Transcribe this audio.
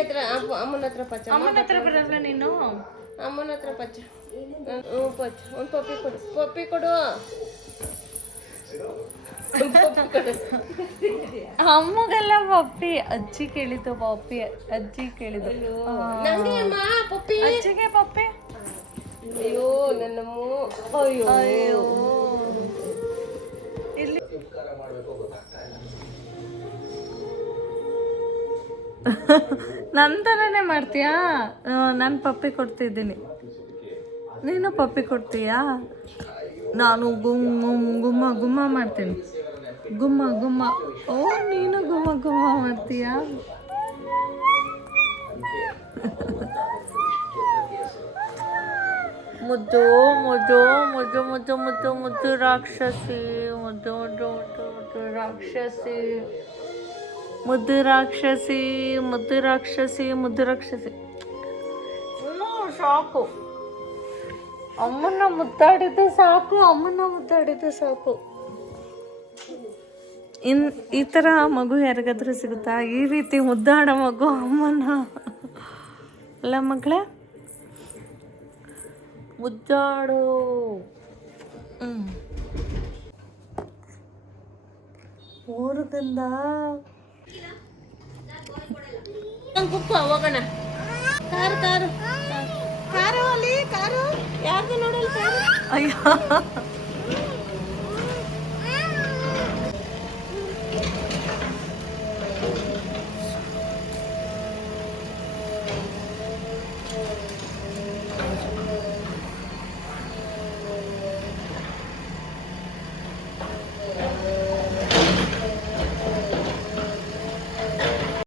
ಹತ್ರ ಅಮ್ಮನ ಹತ್ರ ಪಚ್ಚ. ಅಮ್ಮನ ಹತ್ರ ಬರಲ್ಲ ನೀನು? ಅಮ್ಮನ ಹತ್ರ ಪಚ್ಚ. ಪಚ್ಚ. ಒಂದು ಪಪ್ಪಿ ಕೊಡು, ಪಪ್ಪಿ ಕೊಡು. ಅಮ್ಮಗೆಲ್ಲ ಪಪ್ಪಿ. ಅಜ್ಜಿ ಕೇಳಿದ್ದು ಪಪ್ಪಿ. ಅಜ್ಜಿ ಕೇಳಿದ್ದು ಅಜ್ಜಿಗೆ ಪಪ್ಪಿ. ಅಯ್ಯೋ ನನ್ನಮ್ಮ. ಅಯ್ಯೋ ಅಯ್ಯೋ ಇಲ್ಲಿ ನಂತರನೇ ಮಾಡ್ತೀಯಾ? ನಾನು ಪಪ್ಪಿ ಕೊಡ್ತಿದ್ದೀನಿ, ನೀನು ಪಪ್ಪಿ ಕೊಡ್ತೀಯಾ? ನಾನು ಗುಮ್ಮ ಗುಮ್ಮ ಮಾಡ್ತೀನಿ. ಗುಮ್ಮ ಗುಮ್ಮ. ಓ ನೀನು ಗುಮ್ಮ ಗುಮ್ಮ ಮಾಡ್ತೀಯಾ? ಮುದ್ದು ಮುದ್ದು ಮುದ್ದು ಮುದ್ದು ಮುದ್ದು ಮುದ್ದು ರಾಕ್ಷಸಿ. ಮುದ್ದು ಮುದ್ದು ಮುದ್ದು ಮುದ್ದು ರಾಕ್ಷಸಿ. ಮುದ್ದು ರಾಕ್ಷಸಿ. ಮುದ್ದು ರಾಕ್ಷಸಿ. ಮುದ್ದು ರಾಕ್ಷಸಿ. ಸಾಕು, ಅಮ್ಮನ ಮುದ್ದಾಡಿದ್ದು ಸಾಕು. ಅಮ್ಮನ ಮುದ್ದಾಡಿದ್ದು ಸಾಕು. ಈ ಥರ ಮಗು ಯಾರಿಗಾದ್ರೂ ಸಿಗುತ್ತಾ? ಈ ರೀತಿ ಮುದ್ದಾಡೋ ಮಗು ಅಮ್ಮನ. ಅಲ್ಲ ಮಗಳೇ, ಮುದ್ದಾಡು. ಊರುಗಂದ ಕುಕ್ಕು ಹೋಗೋಣ. ಕಾರು ಕಾರು ಕಾರು ಅಲ್ಲಿ ಕಾರು ಯಾರ್ದು ನೋಡಲ್ಲ ಕಾರು. ಅಯ್ಯೋ